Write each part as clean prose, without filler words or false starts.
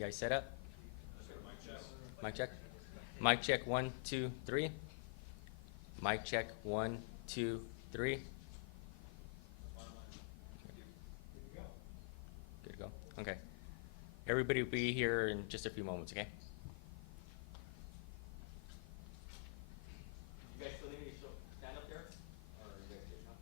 guys set up? Mic check. Mic check 1, 2, 3. Mic check 1, 2, 3. Good to go. Okay. Everybody will be here in just a few moments, okay? You guys still need me to stand up there? Or are you guys good now?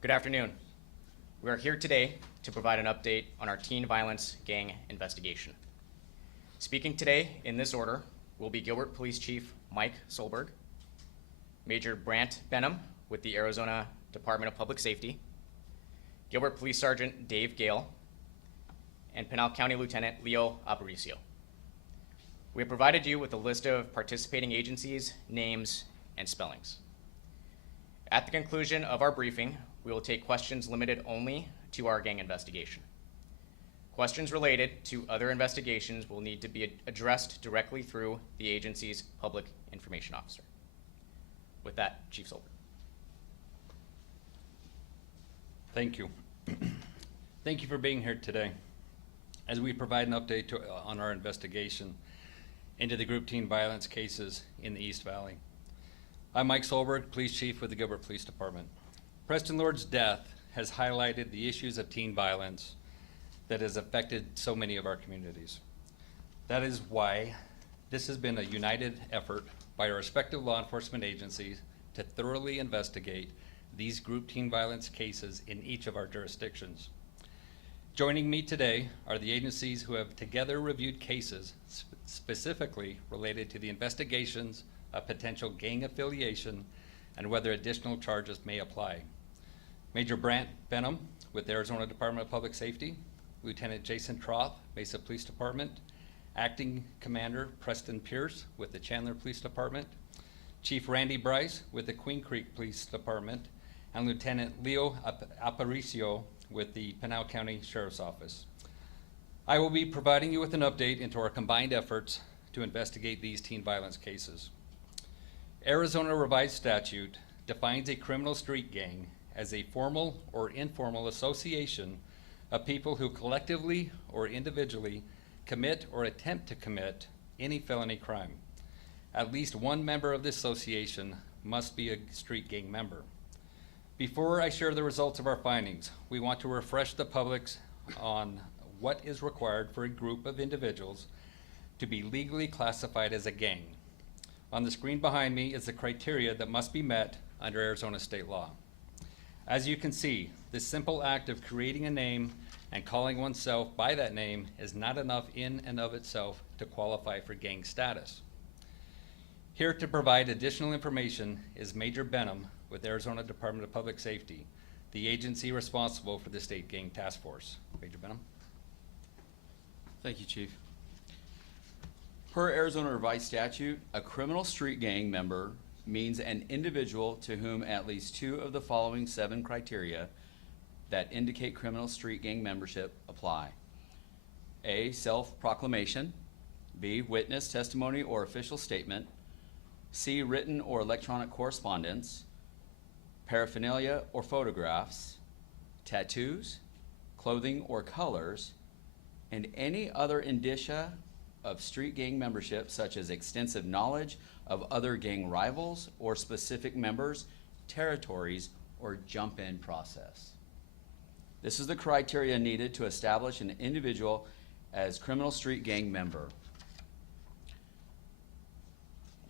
Good afternoon. We are here today to provide an update on our teen violence gang investigation. Speaking today in this order will be Gilbert Police Chief Mike Solberg, Major Brant Benham with the Arizona Department of Public Safety, Gilbert Police Sergeant Dave Gale, and Pinal County Lieutenant Leo Aparicio. We have provided you with a list of participating agencies, names, and spellings. At the conclusion of our briefing, we will take questions limited only to our gang investigation. Questions related to other investigations will need to be addressed directly through the agency's public information officer. With that, Chief Solberg. Thank you. Thank you for being here today as we provide an update on our investigation into the group teen violence cases in the East Valley. I'm Mike Solberg, Police Chief with the Gilbert Police Department. Preston Lord's death has highlighted the issues of teen violence that has affected so many of our communities. That is why this has been a united effort by our respective law enforcement agencies to thoroughly investigate these group teen violence cases in each of our jurisdictions. Joining me today are the agencies who have together reviewed cases specifically related to the investigations of potential gang affiliation and whether additional charges may apply. Major Brant Benham with the Arizona Department of Public Safety, Lieutenant Jason Troth, Mesa Police Department, Acting Commander Preston Pierce with the Chandler Police Department, Chief Randy Bryce with the Queen Creek Police Department, and Lieutenant Leo Aparicio with the Pinal County Sheriff's Office. I will be providing you with an update into our combined efforts to investigate these teen violence cases. Arizona Revised Statute defines a criminal street gang as a formal or informal association of people who collectively or individually commit or attempt to commit any felony crime. At least one member of this association must be a street gang member. Before I share the results of our findings, we want to refresh the public on what is required for a group of individuals to be legally classified as a gang. On the screen behind me is the criteria that must be met under Arizona state law. As you can see, the simple act of creating a name and calling oneself by that name is not enough in and of itself to qualify for gang status. Here to provide additional information is Major Benham with Arizona Department of Public Safety, the agency responsible for the state gang task force. Major Benham. Thank you, Chief. Per Arizona Revised Statute, a criminal street gang member means an individual to whom at least two of the following 7 criteria that indicate criminal street gang membership apply. A, self-proclamation. B, witness, testimony, or official statement. C, written or electronic correspondence. Paraphernalia or photographs. Tattoos, clothing or colors, and any other indicia of street gang membership, such as extensive knowledge of other gang rivals or specific members, territories, or jump-in process. This is the criteria needed to establish an individual as criminal street gang member.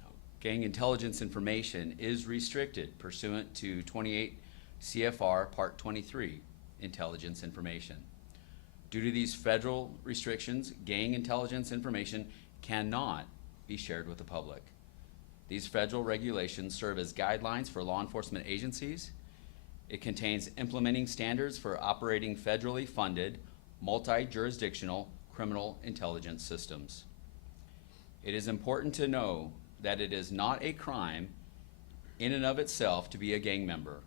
Now, gang intelligence information is restricted pursuant to 28 CFR Part 23, Intelligence Information. Due to these federal restrictions, gang intelligence information cannot be shared with the public. These federal regulations serve as guidelines for law enforcement agencies. It contains implementing standards for operating federally funded, multi-jurisdictional criminal intelligence systems. It is important to know that it is not a crime in and of itself to be a gang member.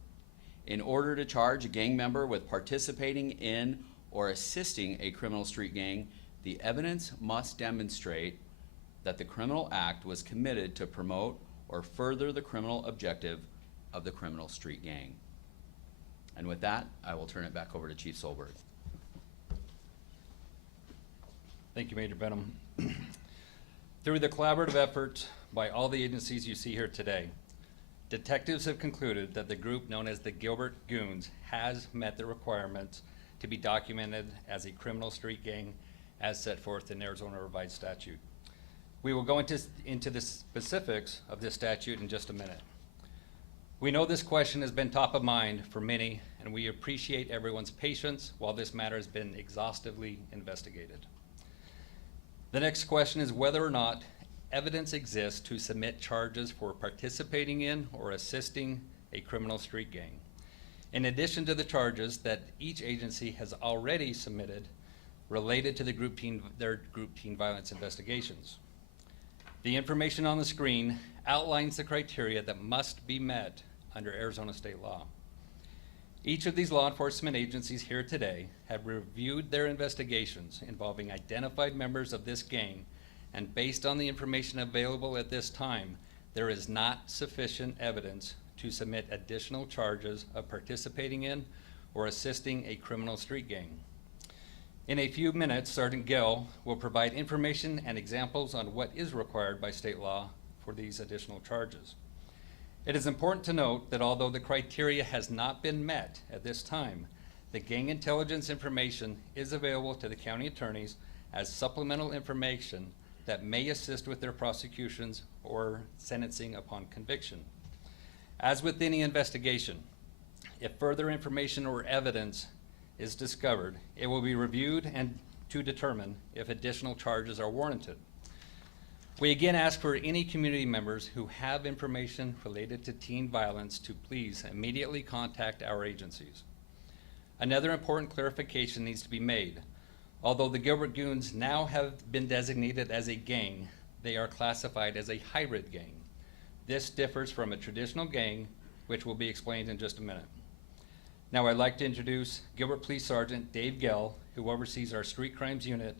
In order to charge a gang member with participating in or assisting a criminal street gang, the evidence must demonstrate that the criminal act was committed to promote or further the criminal objective of the criminal street gang. And with that, I will turn it back over to Chief Solberg. Thank you, Major Benham. Through the collaborative efforts by all the agencies you see here today, detectives have concluded that the group known as the Gilbert Goons has met the requirements to be documented as a criminal street gang as set forth in Arizona Revised Statute. We will go into the specifics of this statute in just a minute. We know this question has been top of mind for many and we appreciate everyone's patience while this matter has been exhaustively investigated. The next question is whether or not evidence exists to submit charges for participating in or assisting a criminal street gang. In addition to the charges that each agency has already submitted related to their group teen violence investigations. The information on the screen outlines the criteria that must be met under Arizona state law. Each of these law enforcement agencies here today have reviewed their investigations involving identified members of this gang, and based on the information available at this time, there is not sufficient evidence to submit additional charges of participating in or assisting a criminal street gang. In a few minutes, Sergeant Gill will provide information and examples on what is required by state law for these additional charges. It is important to note that although the criteria has not been met at this time, the gang intelligence information is available to the county attorneys as supplemental information that may assist with their prosecutions or sentencing upon conviction. As with any investigation, if further information or evidence is discovered, it will be reviewed and to determine if additional charges are warranted. We again ask for any community members who have information related to teen violence to please immediately contact our agencies. Another important clarification needs to be made. Although the Gilbert Goons now have been designated as a gang, they are classified as a hybrid gang. This differs from a traditional gang, which will be explained in just a minute. Now I'd like to introduce Gilbert Police Sergeant Dave Gell, who oversees our street crimes unit,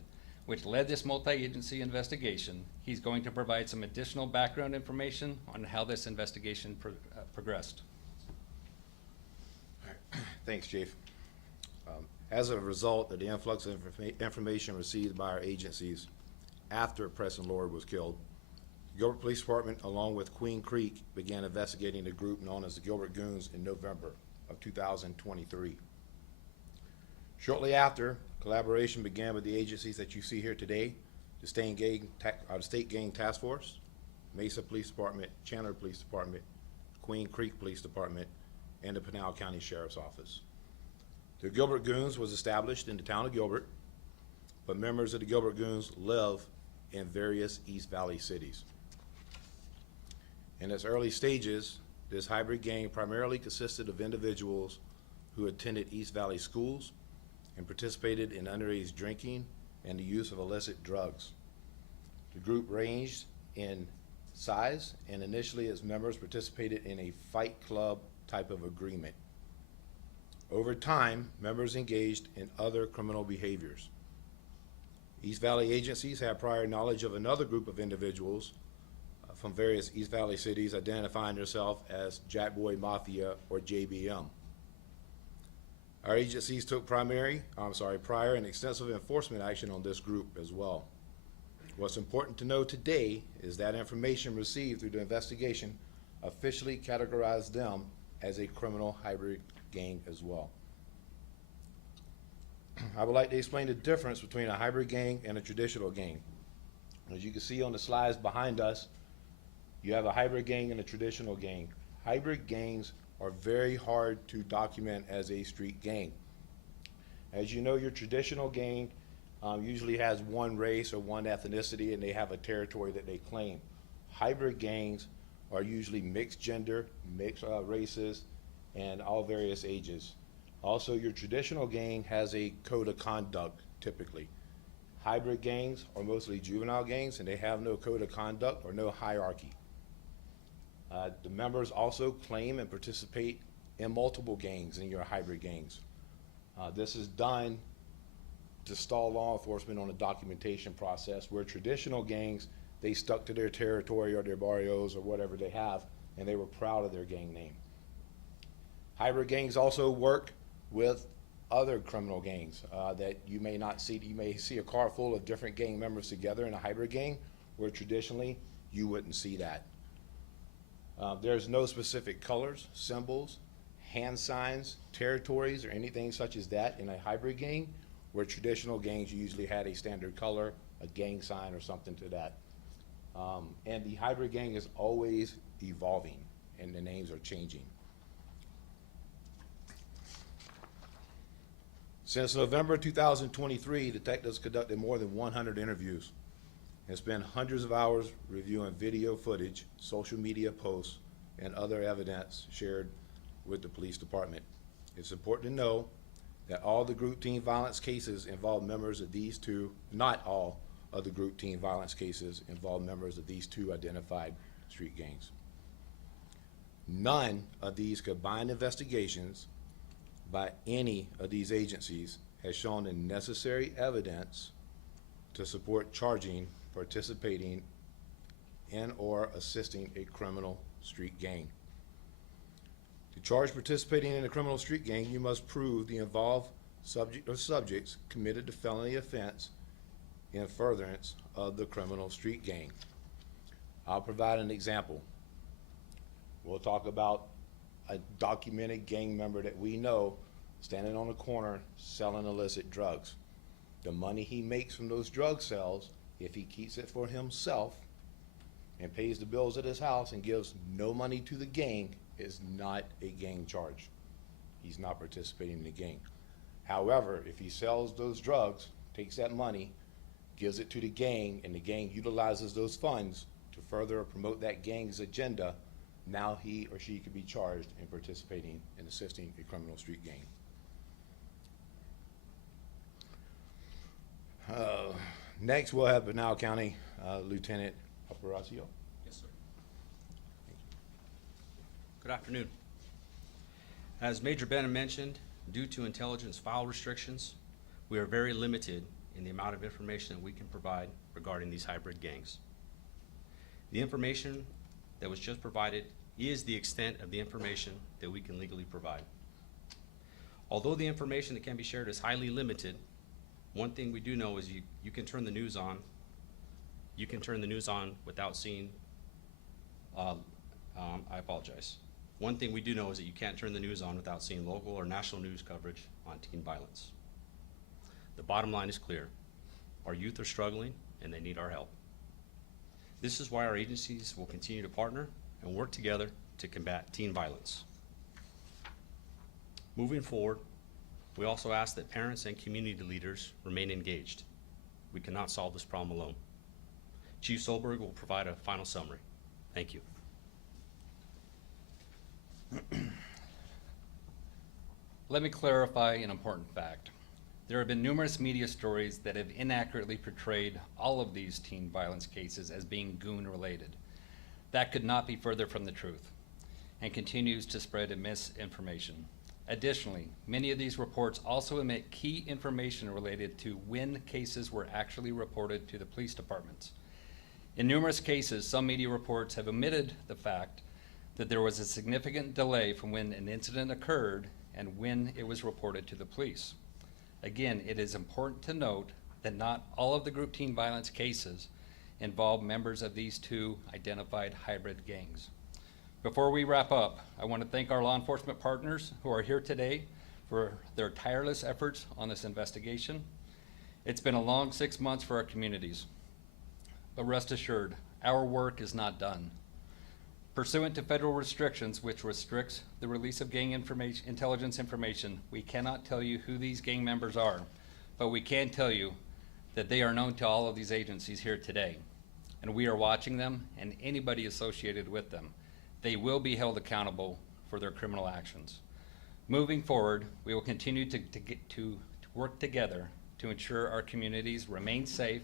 which led this multi-agency investigation. He's going to provide some additional background information on how this investigation progressed. Thanks, Chief. As a result of the influx of information received by our agencies after Preston Lord was killed, the Gilbert Police Department, along with Queen Creek, began investigating the group known as the Gilbert Goons in November of 2023. Shortly after, collaboration began with the agencies that you see here today, the State Gang Task Force, Mesa Police Department, Chandler Police Department, Queen Creek Police Department, and the Pinal County Sheriff's Office. The Gilbert Goons was established in the town of Gilbert, but members of the Gilbert Goons live in various East Valley cities. In its early stages, this hybrid gang primarily consisted of individuals who attended East Valley schools and participated in underage drinking and the use of illicit drugs. The group ranged in size, and initially its members participated in a fight club type of agreement. Over time, members engaged in other criminal behaviors. East Valley agencies had prior knowledge of another group of individuals from various East Valley cities identifying themselves as Jack Boy Mafia or JBM. Our agencies took prior and extensive enforcement action on this group as well. What's important to know today is that information received through the investigation officially categorized them as a criminal hybrid gang as well. I would like to explain the difference between a hybrid gang and a traditional gang. As you can see on the slides behind us, you have a hybrid gang and a traditional gang. Hybrid gangs are very hard to document as a street gang. As you know, your traditional gang usually has one race or one ethnicity, and they have a territory that they claim. Hybrid gangs are usually mixed gender, mixed races, and all various ages. Also, your traditional gang has a code of conduct, typically. Hybrid gangs are mostly juvenile gangs, and they have no code of conduct or no hierarchy. The members also claim and participate in multiple gangs in your hybrid gangs. This is done to stall law enforcement on the documentation process, where traditional gangs, they stuck to their territory or their barrios or whatever they have, and they were proud of their gang name. Hybrid gangs also work with other criminal gangs that you may not see. You may see a car full of different gang members together in a hybrid gang, where traditionally you wouldn't see that. There's no specific colors, symbols, hand signs, territories, or anything such as that in a hybrid gang, where traditional gangs usually had a standard color, a gang sign, or something to that. And the hybrid gang is always evolving, and the names are changing. Since November 2023, detectives conducted more than 100 interviews and spent hundreds of hours reviewing video footage, social media posts, and other evidence shared with the police department. It's important to know that all the group teen violence cases involve members of these two, not all of the group teen violence cases involve members of these two identified street gangs. None of these combined investigations by any of these agencies has shown the necessary evidence to support charging, participating in, or assisting a criminal street gang. To charge participating in a criminal street gang, you must prove the involved subject or subjects committed the felony offense in furtherance of the criminal street gang. I'll provide an example. We'll talk about a documented gang member that we know standing on the corner selling illicit drugs. The money he makes from those drug sales, if he keeps it for himself and pays the bills at his house and gives no money to the gang, is not a gang charge. He's not participating in the gang. However, if he sells those drugs, takes that money, gives it to the gang, and the gang utilizes those funds to further or promote that gang's agenda, now he or she could be charged in participating in assisting a criminal street gang. Next, we'll have Pinal County Lieutenant Paparazzo. Yes, sir. Good afternoon. As Major Benham mentioned, due to intelligence file restrictions, we are very limited in the amount of information that we can provide regarding these hybrid gangs. The information that was just provided is the extent of the information that we can legally provide. Although the information that can be shared is highly limited, one thing we do know is you can turn the news on. You can turn the news on without seeing, I apologize. One thing we do know is that you can't turn the news on without seeing local or national news coverage on teen violence. The bottom line is clear. Our youth are struggling and they need our help. This is why our agencies will continue to partner and work together to combat teen violence. Moving forward, we also ask that parents and community leaders remain engaged. We cannot solve this problem alone. Chief Solberg will provide a final summary. Thank you. Let me clarify an important fact. There have been numerous media stories that have inaccurately portrayed all of these teen violence cases as being goon-related. That could not be further from the truth and continues to spread misinformation. Additionally, many of these reports also omit key information related to when cases were actually reported to the police departments. In numerous cases, some media reports have omitted the fact that there was a significant delay from when an incident occurred and when it was reported to the police. Again, it is important to note that not all of the group teen violence cases involve members of these two identified hybrid gangs. Before we wrap up, I want to thank our law enforcement partners who are here today for their tireless efforts on this investigation. It's been a long 6 months for our communities, but rest assured, our work is not done. Pursuant to federal restrictions, which restricts the release of gang intelligence information, we cannot tell you who these gang members are, but we can tell you that they are known to all of these agencies here today, and we are watching them and anybody associated with them. They will be held accountable for their criminal actions. Moving forward, we will continue to work together to ensure our communities remain safe,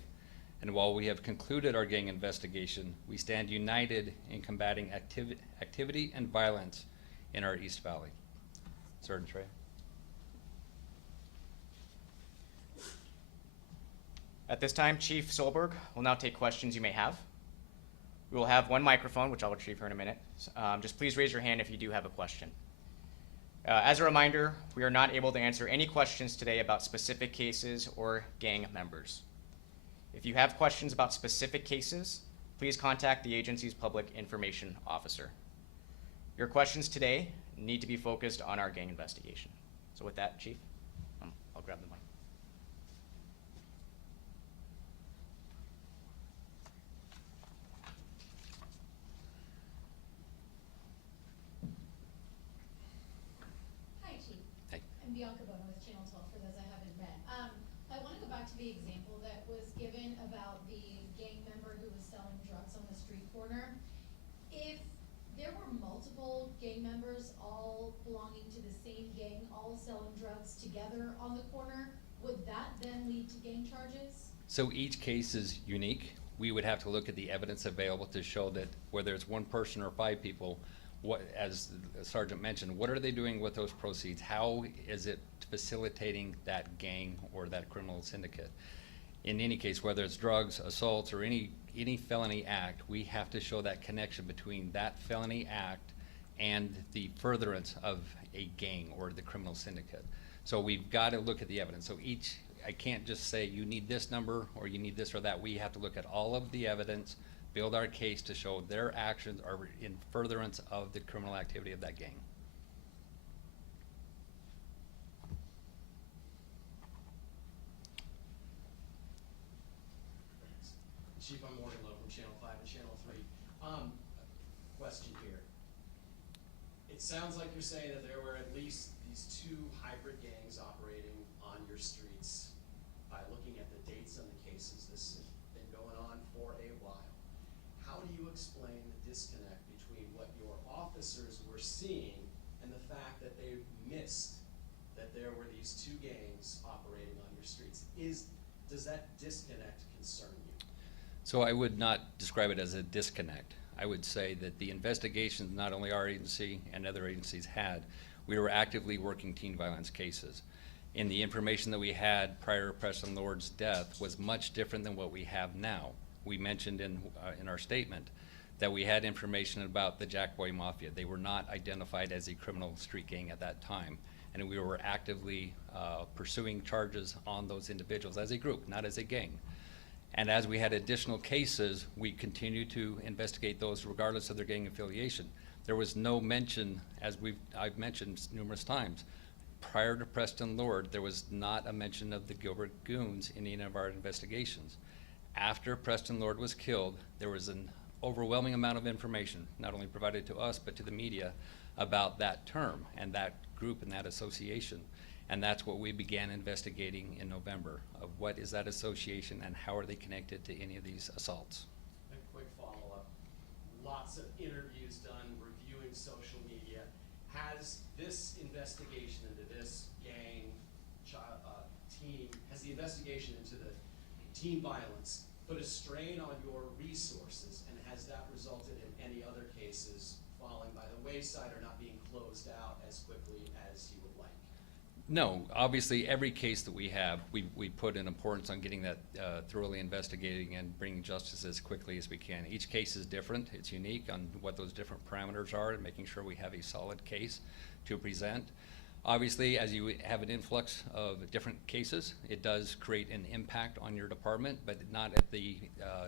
and while we have concluded our gang investigation, we stand united in combating activity and violence in our East Valley. Sergeant Trey. At this time, Chief Solberg will now take questions you may have. We will have one microphone, which I'll retrieve here in a minute. Just please raise your hand if you do have a question. As a reminder, we are not able to answer any questions today about specific cases or gang members. If you have questions about specific cases, please contact the agency's public information officer. Your questions today need to be focused on our gang investigation. So with that, Chief, I'll grab the mic. Hi, Chief. Hey. I'm Bianca Bono with Channel 12, for those I haven't the example that was given about the gang member who was selling drugs on the street corner. If there were multiple gang members all belonging to the same gang, all selling drugs together on the corner, would that then lead to gang charges? So each case is unique. We would have to look at the evidence available to show that whether it's one person or 5 people, what, as the Sergeant mentioned, what are they doing with those proceeds? How is it facilitating that gang or that criminal syndicate? In any case, whether it's drugs, assaults, or any felony act, we have to show that connection between that felony act and the furtherance of a gang or the criminal syndicate. So we've got to look at the evidence. So I can't just say you need this number or you need this or that. We have to look at all of the evidence, build our case to show their actions are in furtherance of the criminal activity of that gang. Chief, I'm Morgan Lowe from Channel 5 and Channel 3. Question here. It sounds like you're saying that there were at least these 2 hybrid gangs operating on your streets. By looking at the dates on the cases, this has been going on for a while. How do you explain the disconnect between what your officers were seeing and the fact that they missed that there were these 2 gangs operating on your streets? Does that disconnect concern you? So I would not describe it as a disconnect. I would say that the investigations not only our agency and other agencies had, we were actively working teen violence cases. And the information that we had prior to Preston Lord's death was much different than what we have now. We mentioned in our statement that we had information about the Jack Boy Mafia. They were not identified as a criminal street gang at that time. And we were actively pursuing charges on those individuals as a group, not as a gang. And as we had additional cases, we continued to investigate those regardless of their gang affiliation. There was no mention, as I've mentioned numerous times, prior to Preston Lord, there was not a mention of the Gilbert Goons in any of our investigations. After Preston Lord was killed, there was an overwhelming amount of information, not only provided to us, but to the media, about that term and that group and that association. And that's what we began investigating in November, of what is that association and how are they connected to any of these assaults. A quick follow-up. Lots of interviews done, reviewing social media. Has this investigation into this gang has the investigation into the teen violence put a strain on your resources, and has that resulted in any other cases falling by the wayside or not being closed out as quickly as you would like? No, obviously every case that we have, we put an importance on getting that thoroughly investigating and bringing justice as quickly as we can. Each case is different, it's unique on what those different parameters are and making sure we have a solid case to present. Obviously, as you have an influx of different cases, it does create an impact on your department, but not at the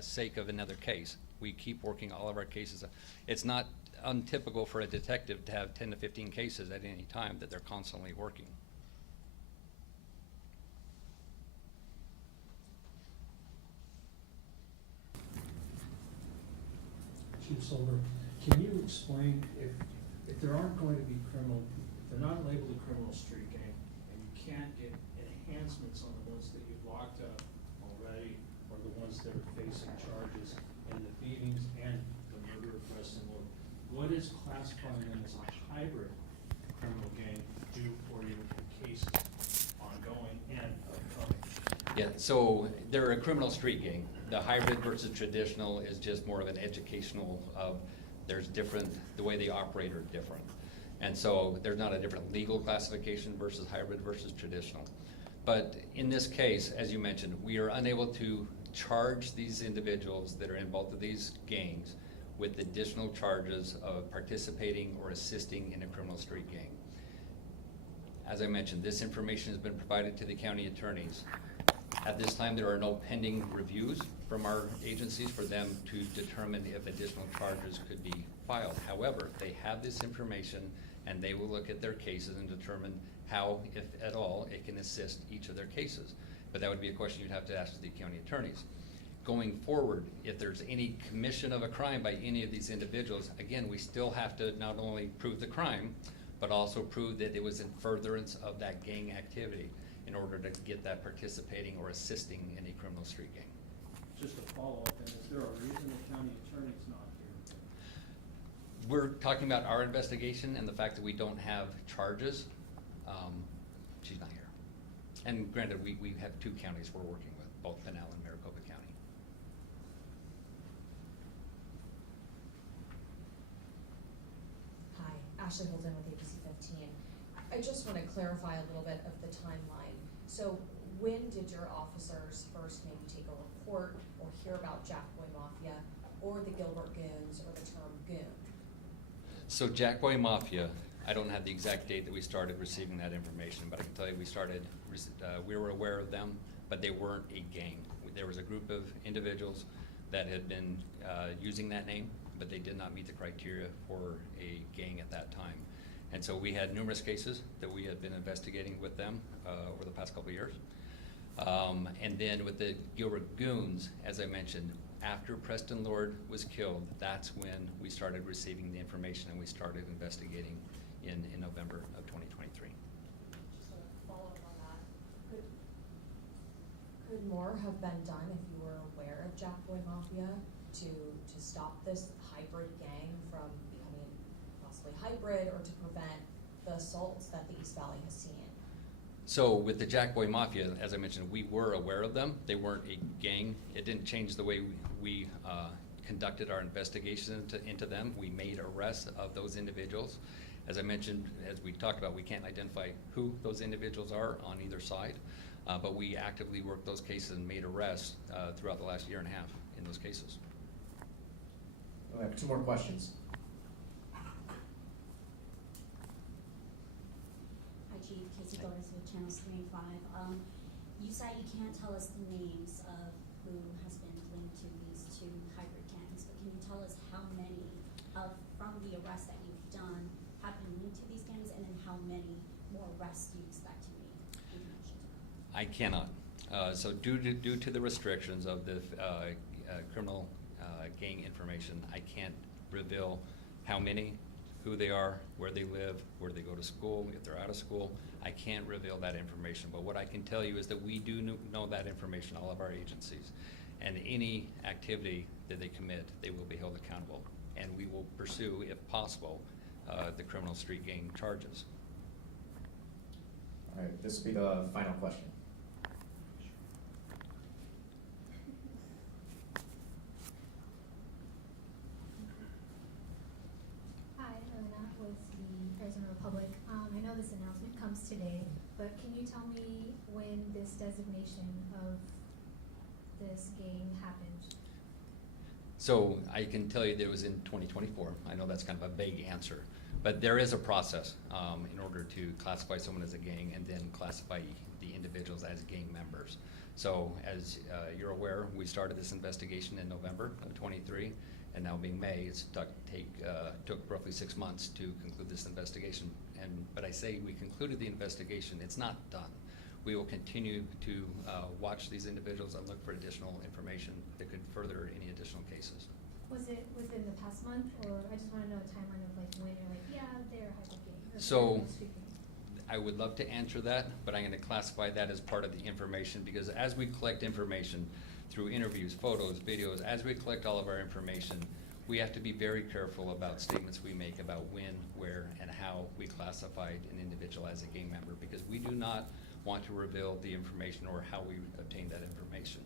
sake of another case. We keep working all of our cases. It's not untypical for a detective to have 10 to 15 cases at any time that they're constantly working. Chief Silver, can you explain if there aren't going to be if they're not labeled a criminal street gang, and you can't get enhancements on the ones that you've locked up already, or the ones that are facing charges in the beatings and the murder of Preston Lord, what is classifying them as a hybrid criminal gang do for your cases ongoing and upcoming? Yeah, so they're a criminal street gang. The hybrid versus traditional is just more of an educational there's different, the way they operate are different. And so there's not a different legal classification versus hybrid versus traditional. But in this case, as you mentioned, we are unable to charge these individuals that are in both of these gangs with additional charges of participating or assisting in a criminal street gang. As I mentioned, this information has been provided to the county attorneys. At this time, there are no pending reviews from our agencies for them to determine if additional charges could be filed. However, they have this information and they will look at their cases and determine how, if at all, it can assist each of their cases. But that would be a question you'd have to ask the county attorneys. Going forward, if there's any commission of a crime by any of these individuals, again, we still have to not only prove the crime, but also prove that it was in furtherance of that gang activity. in order to get that participating or assisting in a criminal street gang. Just a follow-up, and is there a reason the county attorney's not here? We're talking about our investigation and the fact that we don't have charges. She's not here. And granted, we have two counties we're working with, both Pinal and Maricopa County. Hi, Ashley Holden with ABC 15. I just want to clarify a little bit of the timeline. So when did your officers first maybe take a report or hear about Jack Boy Mafia or the Gilbert Goons or the term goon? So Jack Boy Mafia, I don't have the exact date that we started receiving that information, but I can tell you we were aware of them, but they weren't a gang. There was a group of individuals that had been using that name, but they did not meet the criteria for a gang at that time. And so we had numerous cases that we had been investigating with them over the past couple of years. And then with the Gilbert Goons, as I mentioned, after Preston Lord was killed, that's when we started receiving the information and we started investigating in November of 2023. Just a follow-up on that. Could more have been done if you were aware of Jack Boy Mafia to stop this hybrid gang from becoming possibly hybrid or to prevent the assaults that the East Valley has seen? So with the Jack Boy Mafia, as I mentioned, we were aware of them. They weren't a gang. It didn't change the way we conducted our investigation into them. We made arrests of those individuals. As I mentioned, as we talked about, we can't identify who those individuals are on either side, but we actively worked those cases and made arrests throughout the last year and a half in those cases. We have two more questions. Hi, Chief. Casey Gomez with Channels 3 and 5. You said you can't tell us the names of who has been linked to these two hybrid gangs, but can you tell us how many from the arrests that you've done have been linked to these gangs, and then how many more arrests do you expect to make in connection to them? I cannot. So due to the restrictions of the criminal gang information, I can't reveal how many, who they are, where they live, where they go to school, if they're out of school. I can't reveal that information, but what I can tell you is that we do know that information, all of our agencies, and any activity that they commit, they will be held accountable, and we will pursue, if possible, the criminal street gang charges. All right, this will be the final question. Hi, Elena with the Arizona Republic. I know this announcement comes today, but can you tell me when this designation of this gang happened? So I can tell you that it was in 2024. I know that's kind of a vague answer, but there is a process in order to classify someone as a gang and then classify the individuals as gang members. So as you're aware, we started this investigation in November of 23, and now being May, it's took roughly 6 months to conclude this investigation. But I say we concluded the investigation, it's not done. We will continue to watch these individuals and look for additional information that could further any additional cases. Was it within the past month, or I just want to know a timeline of like when you're like, yeah, they're a hybrid gang? Or So, they're a street gang? I would love to answer that, but I'm going to classify that as part of the information, because as we collect information through interviews, photos, videos, as we collect all of our information, we have to be very careful about statements we make about when, where, and how we classified an individual as a gang member, because we do not want to reveal the information or how we obtained that information.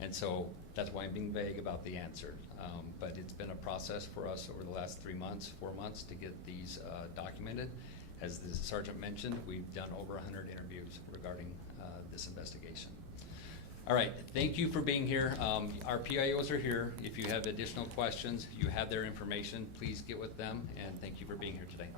And so that's why I'm being vague about the answer. But it's been a process for us over the last 4 months to get these documented. As the sergeant mentioned, we've done over 100 interviews regarding this investigation. All right, thank you for being here. Our PIOs are here. If you have additional questions, you have their information. Please get with them, and thank you for being here today.